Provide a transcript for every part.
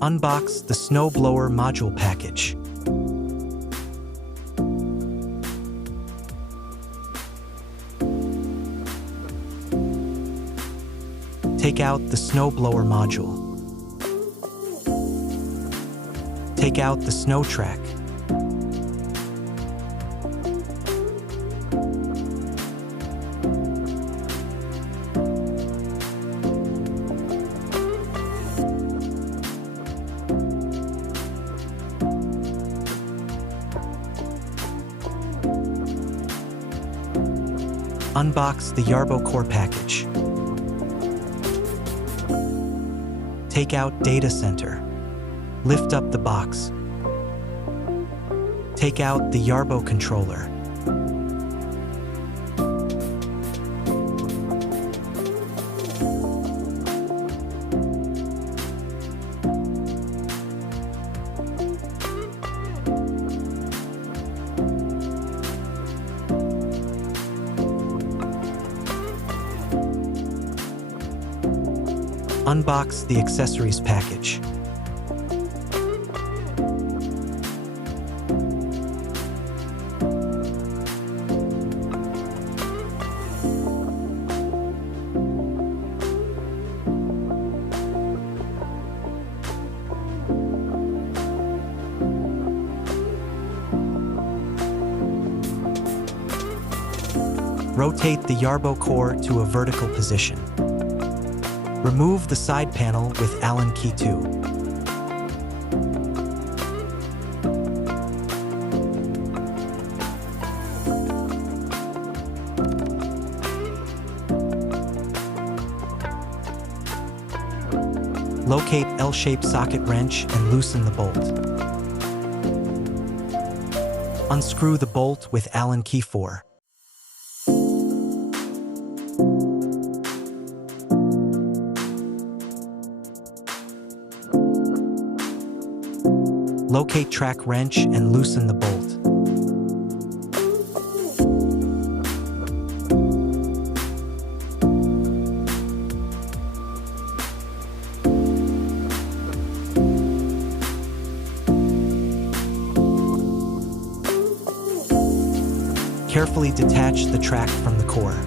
Unbox the Snow Blower module package. Take out the snow blower module. Take out the snow track. Unbox the Yarbo core package. Take out data center. Lift up the box. Take out the Yarbo controller. Unbox the accessories package. Rotate the Yarbo core to a vertical position. Remove the side panel with Allen key 2. Locate L-shaped socket wrench and loosen the bolt. Unscrew the bolt with Allen key 4. Locate track wrench and loosen the bolt. Carefully detach the track from the core.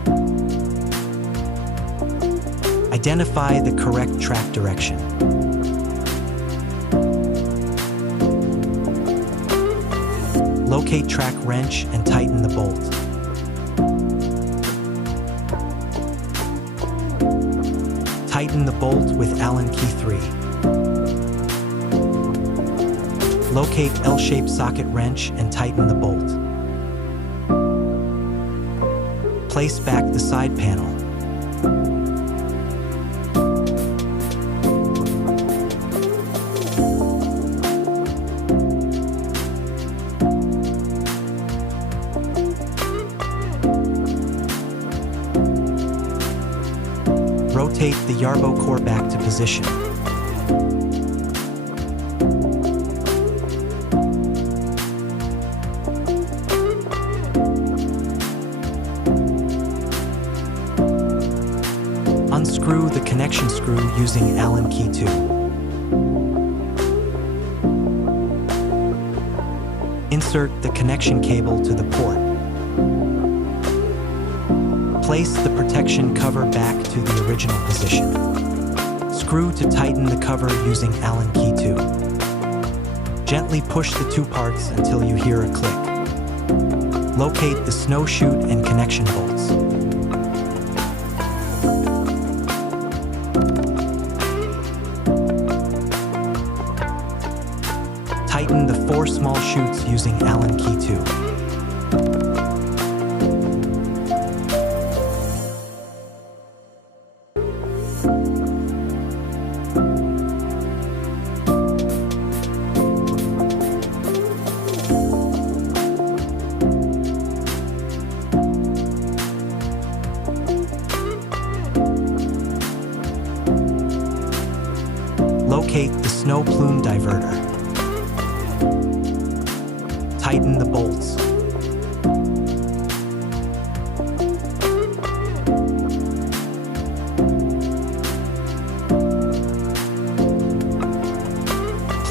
Identify the correct track direction. Locate track wrench and tighten the bolt. Tighten the bolt with Allen key 3. Locate L-shaped socket wrench and tighten the bolt. Place back the side panel. Rotate the Yarbo core back to position. Unscrew the connection screw using Allen key 2. Insert the connection cable to the port. Place the protection cover back to the original position. Screw to tighten the cover using Allen key 2. Gently push the two parts until you hear a click. Locate the snow chute and connection bolts. Tighten the 4 small chutes using Allen key 2. Locate the snow plume diverter. Tighten the bolts.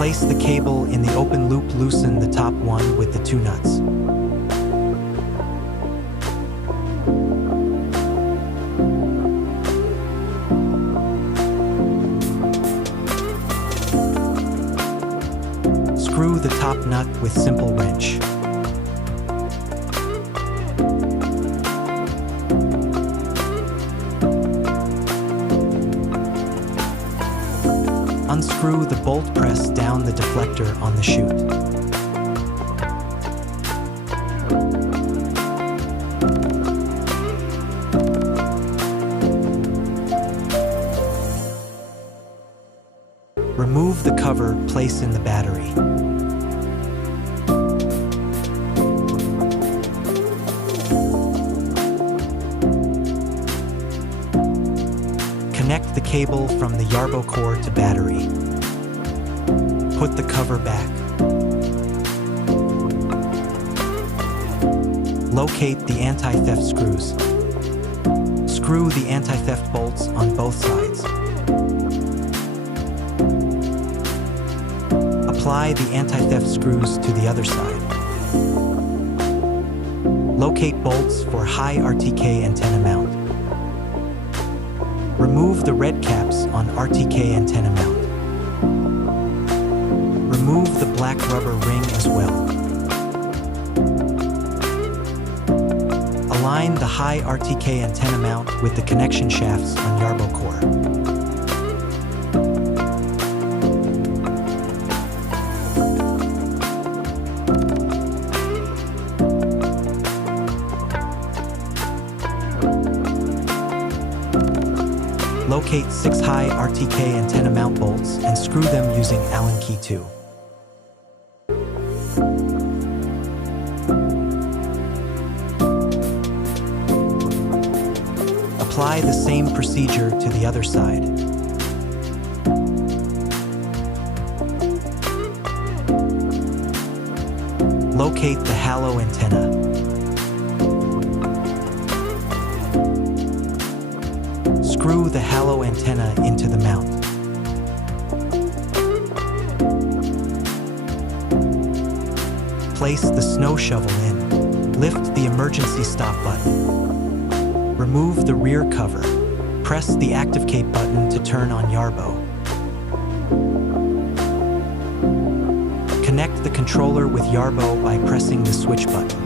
Place the cable in the open loop, loosen the top one with the 2 nuts. Screw the top nut with simple wrench. Unscrew the bolt, press down the deflector on the chute. Remove the cover, place in the battery. Connect the cable from the Yarbo core to battery. Put the cover back. Locate the anti-theft screws. Screw the anti-theft bolts on both sides. Apply the anti-theft screws to the other side. Locate bolts for high RTK antenna mount. Remove the red caps on RTK antenna mount. Remove the black rubber ring as well. Align the high RTK antenna mount with the connection shafts on Yarbo core. Locate 6 high RTK antenna mount bolts and screw them using Allen key 2. Apply the same procedure to the other side. Locate the halo antenna. Screw the halo antenna into the mount. Place the snow shovel in. Lift the emergency stop button. Remove the rear cover. Press the activate button to turn on Yarbo. Connect the controller with Yarbo by pressing the switch button.